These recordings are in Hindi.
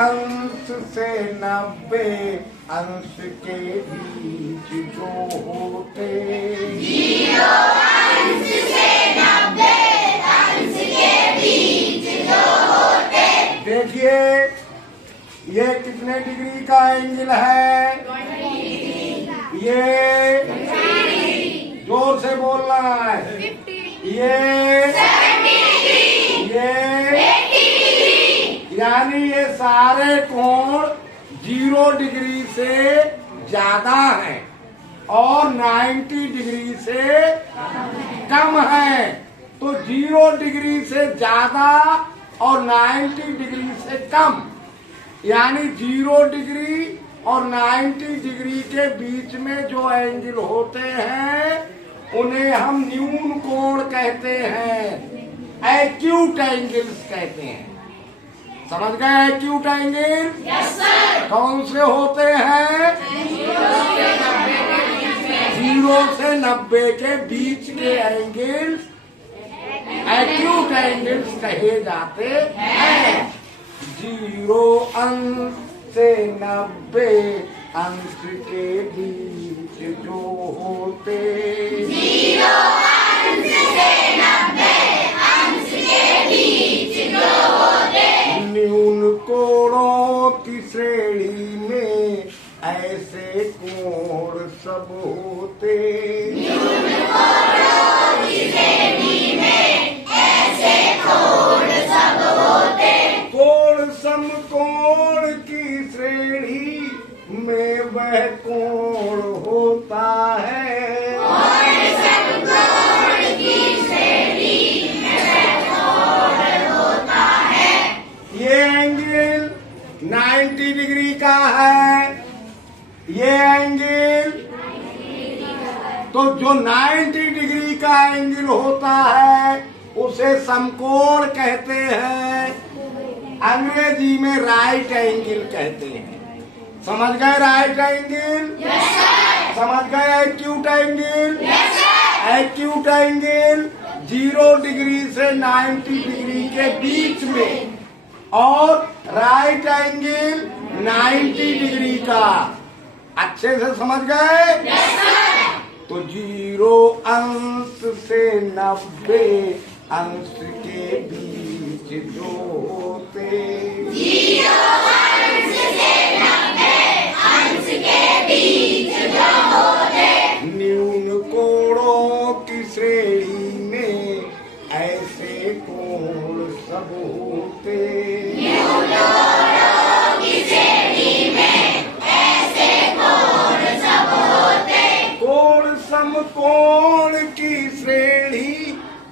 अंश से 90 अंश के बीच जो होते, 0 अंश से 90 अंश के बीच जो होते। देखिए ये कितने डिग्री का एंगल है? ये जोर से बोलना है। ये 70 ये 80 यानी ये सारे कोण 0 डिग्री से ज्यादा हैं और 90 डिग्री से कम है। तो 0 डिग्री से ज्यादा और 90 डिग्री से कम यानी 0 डिग्री और 90 डिग्री के बीच में जो एंगल होते हैं उन्हें हम न्यून कोण कहते हैं, एक्यूट एंगल्स कहते हैं। समझ गए एक्यूट एंगल? Yes sir. कौन से होते हैं? 0 से 90 के बीच के एंगल्स एक्यूट एंगल्स कहे जाते हैं। 0 अंश से 90 अंश के बीच जो होते, 0 अंश से 90 अंश के बीच जो होते। न्यून कोणों की श्रेणी में ऐसे कोण सब होते, न्यून कोणों की श्रेणी में ऐसे कोण सब होते। कोण समकोण की श्रेणी में वह कोण होता है, कोण समकोण की श्रेणी में वह कोण होता है। ये एंगल 90 डिग्री का है। ये एंगल तो जो 90 डिग्री का एंगल होता है उसे समकोण कहते हैं, अंग्रेजी में राइट एंगल कहते हैं। समझ गए राइट एंगल? Yes sir. समझ गए acute angle? Yes sir. Acute angle 0 degree से 90 डिग्री के बीच में और राइट एंगल 90 डिग्री का। अच्छे से समझ गए? Yes sir. तो 0 अंश से 90 अंश के बीच जो होते, 0 अंश से 90 अंश के बीच जो होते। न्यून कोणों की श्रेणी में ऐसे कोण सब होते, न्यून कोणों की श्रेणी में ऐसे कोण सब होते। कोण समकोण की श्रेणी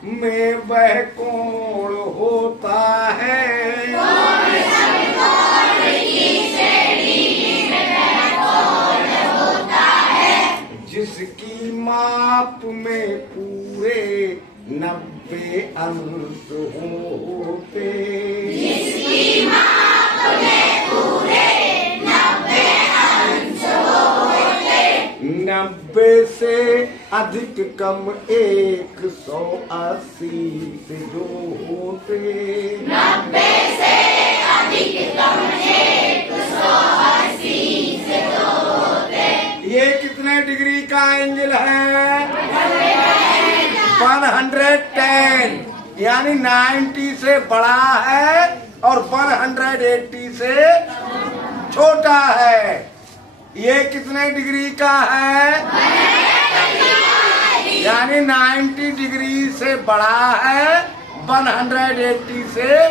में वह कोण होता है, कोण समकोण की श्रेणी में वह कोण होता है। जिसकी माप में पूरे 90 अंश होते, जिसकी माप में पूरे 90 अंश होते। 90 से अधिक कम 180 से जो होते, 90 से अधिक कम 180 से जो होते। ये कितने डिग्री का एंगल है? 110 यानी 90 से बड़ा है और 180 से छोटा है। ये कितने डिग्री का है? यानी 90 डिग्री से बड़ा है, 180 से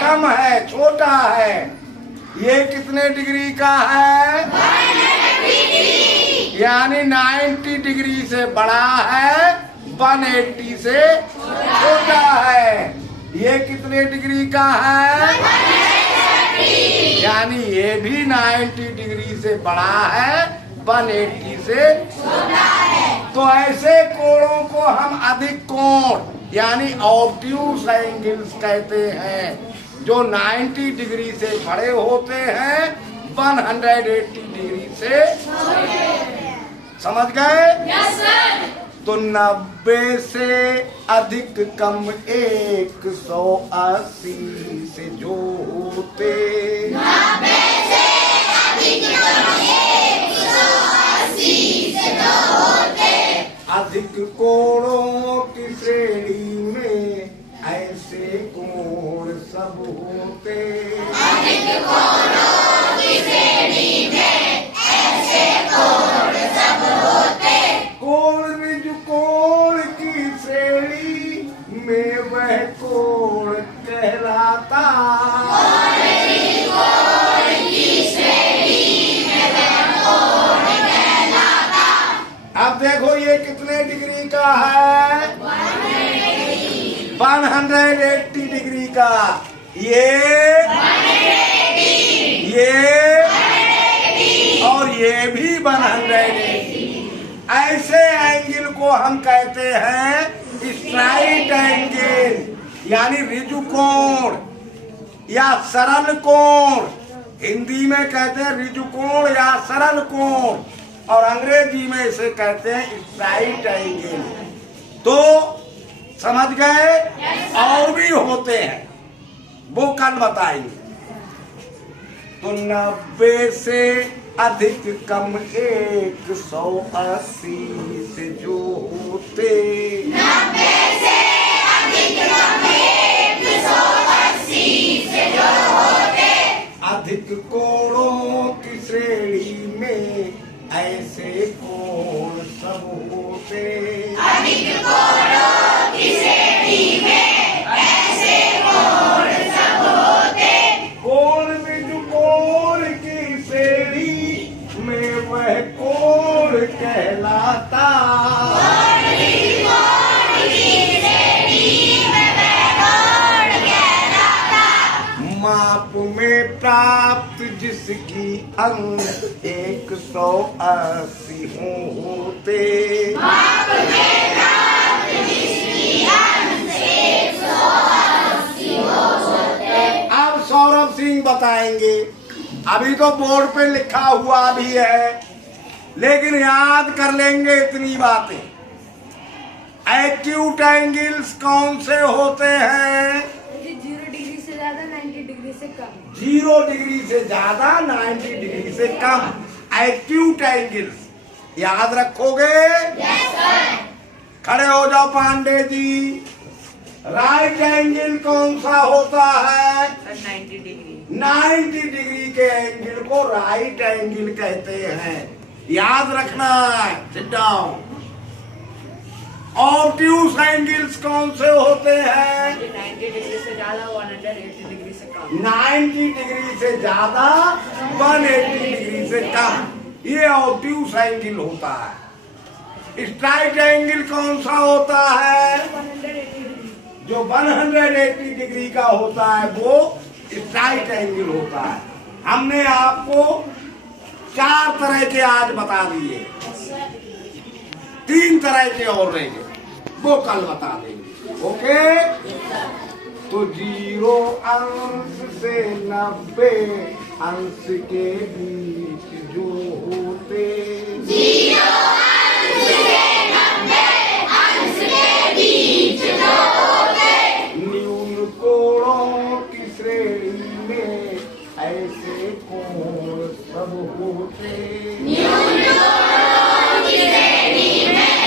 कम है, छोटा है। ये कितने डिग्री का है? यानी 90 डिग्री से बड़ा है, 180 से छोटा है। ये कितने डिग्री का है? यानी ये भी 90 डिग्री से बड़ा है, 180 से छोटा है। तो ऐसे कोणों को हम अधिक कोण यानी ऑब्ट्यूज एंगल्स कहते हैं, जो 90 डिग्री से बड़े होते हैं, 180 डिग्री से। समझ गए? Yes sir. तो 90 से अधिक कम 180 से जो होते, कोणों की श्रेणी में ऐसे कोण सब होते। अधिक कोणों की श्रेणी में ऐसे कोण सब होते। कोण ऋजु कोण की श्रेणी में वह कोण कहलाता। कोण ऋजु कोण की श्रेणी में वह कोण कहलाता। अब देखो ये कितने डिग्री का है? 180 डिग्री का। ये 180 और ये भी 180। ऐसे एंगल को हम कहते हैं स्ट्राइट एंगल, यानी ऋजु कोण या सरल कोण। हिंदी में कहते हैं ऋजु कोण या सरल कोण, और अंग्रेजी में इसे कहते हैं स्ट्राइट एंगल। तो समझ गए? और भी होते हैं, वो कल बताएंगे। तो 90 से अधिक कम 180 से जो होते। 90 से अधिक कम 180 से जो होते। अधिक कोणों की श्रेणी में ऐसे कोण सब होते। अधिक कोणों की श्रेणी में ऐसे कोण सब होते। कोण ऋजु कोण की श्रेणी में वह कोण कहलाता। कोण ऋजु कोण की श्रेणी में वह कोण कहलाता। माप में प्राप्त जिसकी अंश 180 होते। माप में प्राप्त जिसकी अंश 180 होते। अब सौरभ सिंह बताएंगे। अभी तो बोर्ड पे लिखा हुआ भी है, लेकिन याद कर लेंगे इतनी बातें। एक्यूट एंगल्स कौन से होते हैं? 0 डिग्री से ज्यादा 90 डिग्री से कम। 0 डिग्री से ज्यादा 90 डिग्री से कम एक्यूट एंगल्स। याद रखोगे? Yes sir. खड़े हो जाओ पांडे जी। राइट एंगल कौन सा होता है? 90 डिग्री। 90 डिग्री के एंगल को राइट एंगल कहते हैं। याद रखना है। Sit down. ऑब्ट्यूस एंगल्स कौन से होते हैं? 90 डिग्री से ज्यादा 180 डिग्री से कम। 90 डिग्री से ज्यादा 180 डिग्री से कम, ये ऑब्ट्यूस एंगल होता है। स्ट्राइट एंगल कौन सा होता है? 180 डिग्री। जो 180 डिग्री का होता है वो स्ट्राइट एंगल होता है। हमने आपको 4 तरह के आज बता दिए, 3 तरह के और रहेंगे, वो कल बता देंगे। ओके? तो 0 अंश से 90 अंश के बीच जो होते। 0 अंश से 90 अंश के बीच जो होते। न्यून कोणों की श्रेणी में ऐसे कोण सब होते। न्यून कोणों की श्रेणी में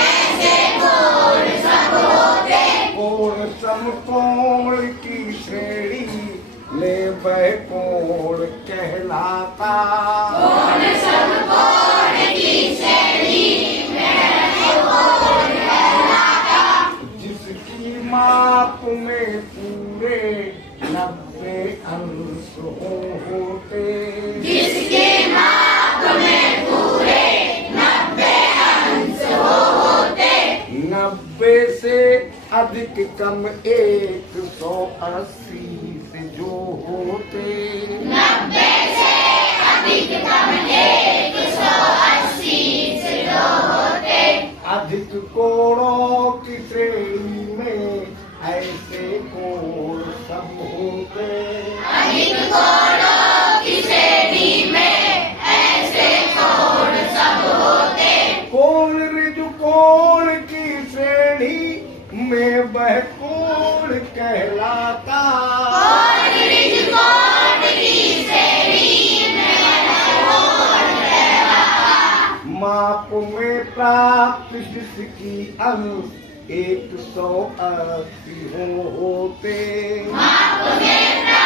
ऐसे कोण सब होते। कोण समकोण की श्रेणी में वह कोण कहलाता। कोण समकोण की श्रेणी में कोण कहलाता। जिसकी माप में पूरे 90 अंश होते। जिसके माप में पूरे 90 अंश होते। 90 से अधिक कम 180 से जो होते। 90 से अधिक कम 180 से जो होते। अधिक कोणों की श्रेणी में ऐसे कोण सब होते। अधिक कोणों की श्रेणी में ऐसे कोण सब होते। कोण ऋजु कोण की श्रेणी में वह कोण कहलाता। कोण ऋजु कोण की श्रेणी में वह कोण कहलाता। माप में प्राप्त जिसकी अंश 180 होते। माप में